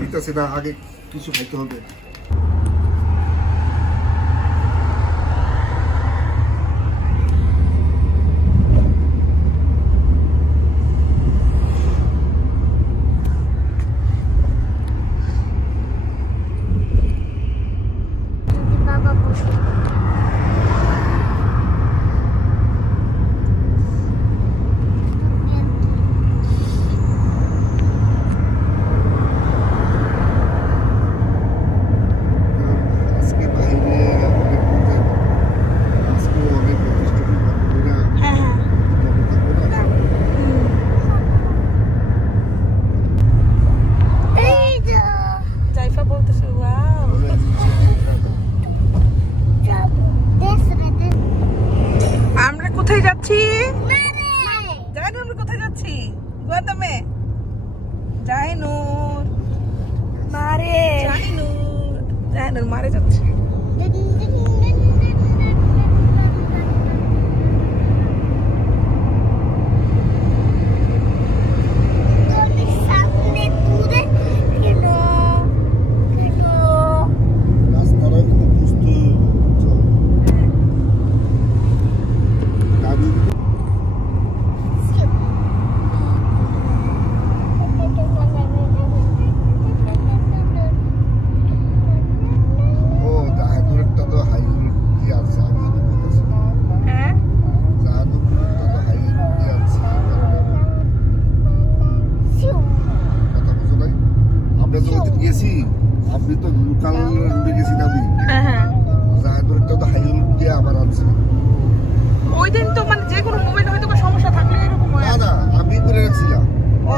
দিতেছে না, আগে কিছু খাইতে হবে। মারে যাচ্ছে। ওই দিন তো মানে যে কোনো মোবাইল হয়তো সমস্যা থাকলে এরকম হয়। না আমি করে রাখছিলাম। ও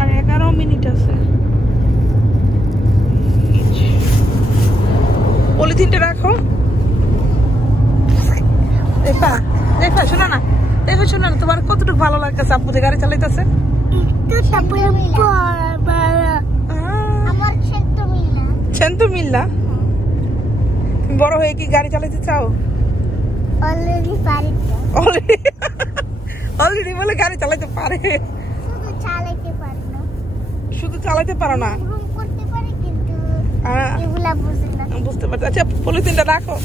আর 11 মিনিট আছে। পলিথিনটা রাখো। দেখো শোনো না, তোমার কতটুকু ভালো লাগতেছে আপু যে গাড়ি চালাইতেছে? বড় হয়ে কি গাড়ি চালাতে চাও? অলরেডি বলে গাড়ি চালাতে পারে, শুধু চালাতে পারো না। বুঝতে পারছি। আচ্ছা পলিথিনটা রাখো।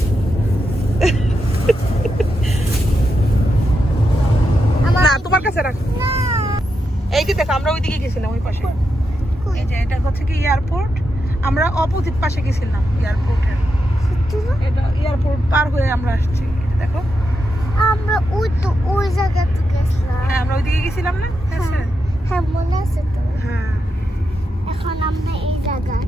না তোমার কাছে রাখো। এই যে দেখো আমরা ওইদিকে গেছিলাম, ওই পাশে। এই যে এটা হচ্ছে কি এয়ারপোর্ট, আমরা অপোজিট পাশে গেছিলাম এয়ারপোর্টের। এটা এয়ারপোর্ট পার হয়ে আমরা আসছি। দেখো আমরা ওই জায়গাতে গেছিলাম। হ্যাঁ আমরা ওইদিকে গেছিলাম না? হ্যাঁ মনে আছে তো। হ্যাঁ এখন আমরা এই জায়গায়,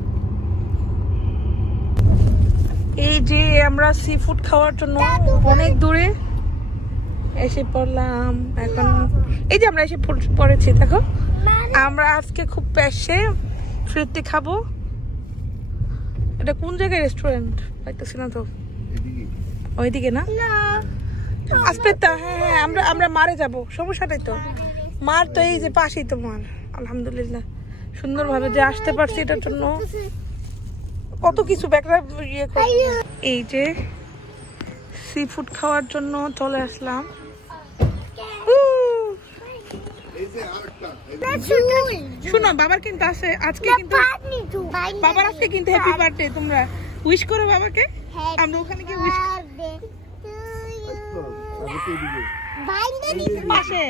এই যে আমরা সি ফুড খাওয়ার জন্য অনেক দূরে এসে পড়লাম। এখন এই যে আমরা এসে পড়েছি। দেখো আমরা আজকে খুব প্যাশে ফ্রিতে খাবো। এটা কোন জায়গায় রেস্টুরেন্ট পাইতেছি না তো। ওইদিকে না আসপেতা। হ্যাঁ আমরা মারে যাব, সমস্যাটাই তো মার তো এই যে পাশেই তো মার। আলহামদুলিল্লাহ সুন্দরভাবে যে আসতে পারছি এটার জন্য কত কিছু ব্যাকরা ইয়ে করে। এই যে সি ফুড খাওয়ার জন্য চলে আসলাম। শোনো বাবার কিন্তু আছে আজকে, কিন্তু বাবার আজকে কিন্তু হ্যাপি বার্থডে। তোমরা উইশ করো বাবাকে। আমরা ওখানে গিয়ে উইশ পাশে।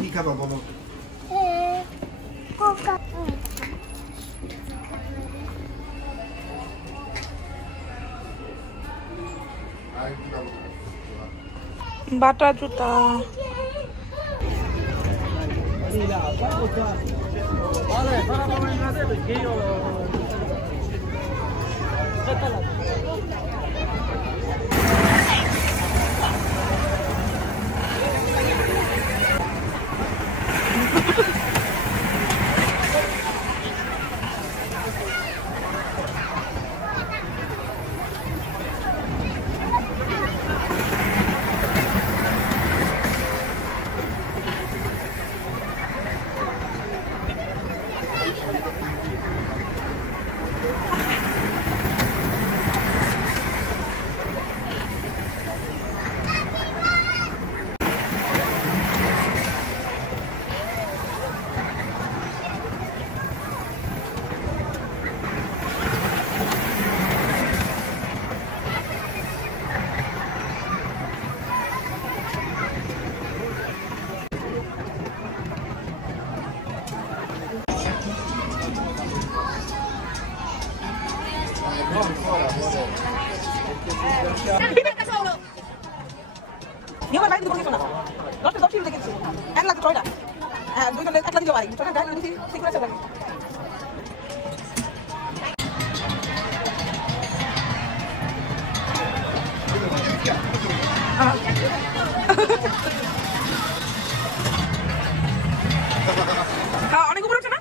কি খাবা বলো? বাটা জুতা। enjoy. Kita kan nanti tinggal jalan. অনেক উপরে উঠছে না?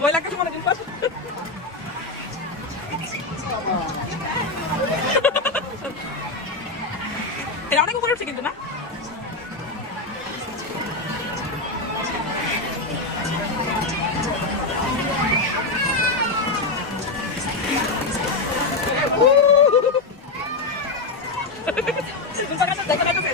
ভয় লাগছে মনে কিন্তু এটা অনেক উপরে উঠছে কিন্তু না? দেখা